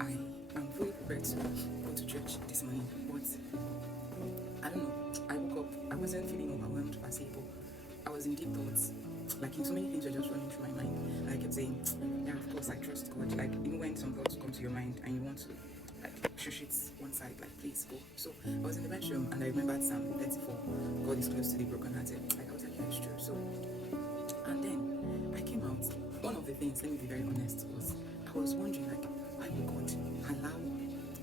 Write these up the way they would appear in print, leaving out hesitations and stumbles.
I am fully prepared to go to church this morning, but I don't know. I woke up, I wasn't feeling overwhelmed per se, but I was in deep thoughts. Like, so many things were just running through my mind. And I kept saying, yeah, of course, I trust God. Like, even when some thoughts come to your mind and you want to, like, shush it one side, like, please go. So I was in the bedroom and I remembered Psalm 34, God is close to the brokenhearted. Like, I was like, yeah, it's true. So, and then I came out. One of the things, let me be very honest, was I was wondering, like, why would God allow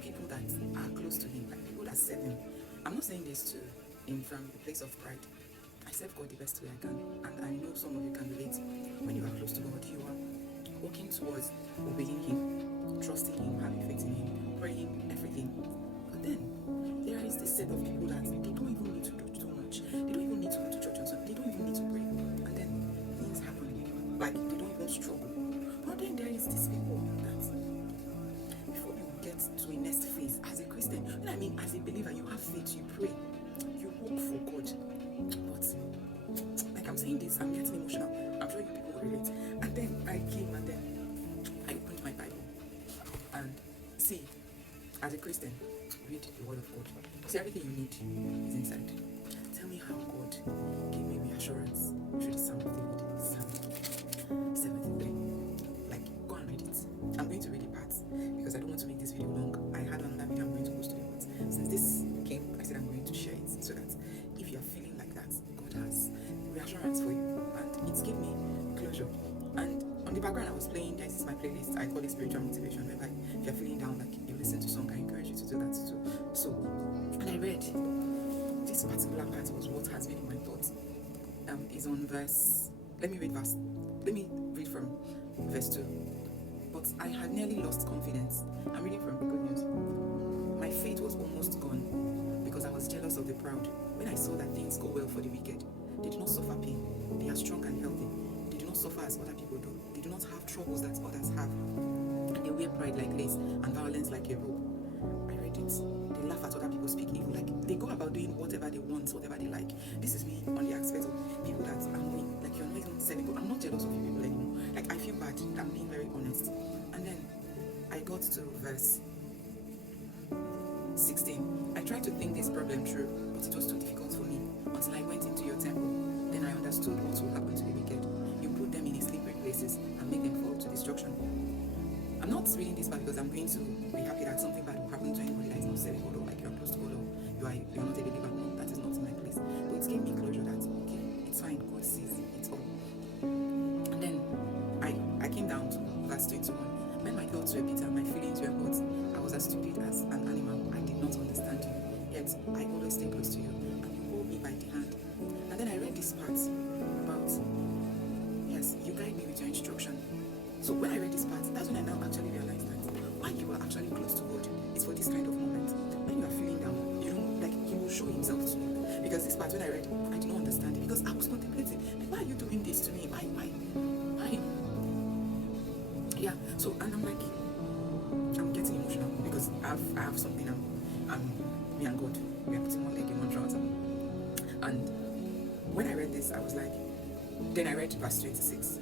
people that are close to Him, like people that serve Him? I'm not saying this to Him from the place of pride. I serve God the best way I can, and I know some of you can relate. When you are close to God, you are working towards obeying Him, trusting Him, having faith in Him, praying, everything. But then there is this set of people that they don't even need to do too much. They don't even need to go to church on Sunday. They don't even need to pray, and then things happen. Like, they don't even struggle. But then there is this people that before you get to a next phase as a Christian, you know what I mean, as a believer, you have faith, you pray, you work for God. But like I'm saying this, I'm getting emotional. I'm sure you people will relate. And then I came and then I opened my Bible and see, as a Christian, read the Word of God. See, everything you need is inside. Tell me how God gave me reassurance through the Psalm of David, Psalm 73. Like, go and read it. I'm going to read the parts because I don't want to make this video long. I had another video I'm going to post today, but since this came, I said I'm going to share it so that if you are feeling like that, God has reassurance for you, and it gave me closure. And on the background, I was playing, this is my playlist, I call it spiritual motivation, whereby if you're feeling down, like, you listen to song, I encourage you to do that too. So, and I read, this particular part was what has been in my thoughts. Is on verse, let me read from verse 2. But I had nearly lost confidence. I'm reading from the Good News. My faith was almost gone because I was jealous of the proud. When I saw that things go well for the wicked, they do not suffer pain. They are strong and healthy. They do not suffer as other people do. They do not have troubles that others have. And they wear pride like lace and violence like a robe. I read it. They laugh at other people, speak evil. Like, they go about doing whatever they want, whatever they like. This is me on the aspect of people that are annoying. Like, you're not even selling. I'm not jealous of you people anymore. Like, I feel bad. I'm being very honest. And then I got to verse 16. I tried to think this problem through, but it was too difficult for me until I went into your temple. Then I understood what will happen to the wicked. You put them in slippery places and make them fall to destruction. I'm not reading this part because I'm going to be happy that something bad will happen to anybody that is not serving God, or like you're close to God, or you're not a believer. No, that is not my place. But it gave me closure that, okay, it's fine, God sees it all. And then I came down to verse 21. When my thoughts were bitter, my feelings were hot, I was as stupid as an animal. I did not understand you. Yet I always stay close to you, and you hold me by the hand. And then I read this part about, yes, you guide me with your instruction. So when I read this part, that's when I now actually realized that why you are actually close to God is for this kind of moment. When you are feeling down, you don't, like, He will show Himself to you. Because this part, when I read, I did not understand it, because I was contemplating, like, why are you doing this to me? Why? Yeah. So, and I'm like, I'm getting emotional because I have something. Me and God, we are putting one leg in one trouser. And when I read this, I was like, then I read verse 26.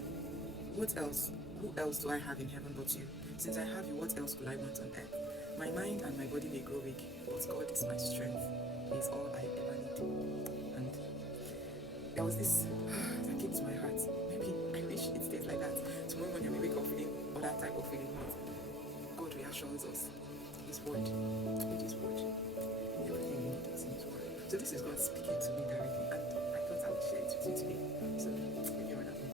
What else? Who else do I have in heaven but you? Since I have you, what else could I want on earth? My mind and my body may grow weak, but God is my strength. He is all I ever need. And there was this that came to my heart. Maybe I wish it stays like that. Tomorrow morning I may wake up feeling other type of feeling. God reassures us. His word. With His word. Everything we need is in His word. So this is God speaking to me directly.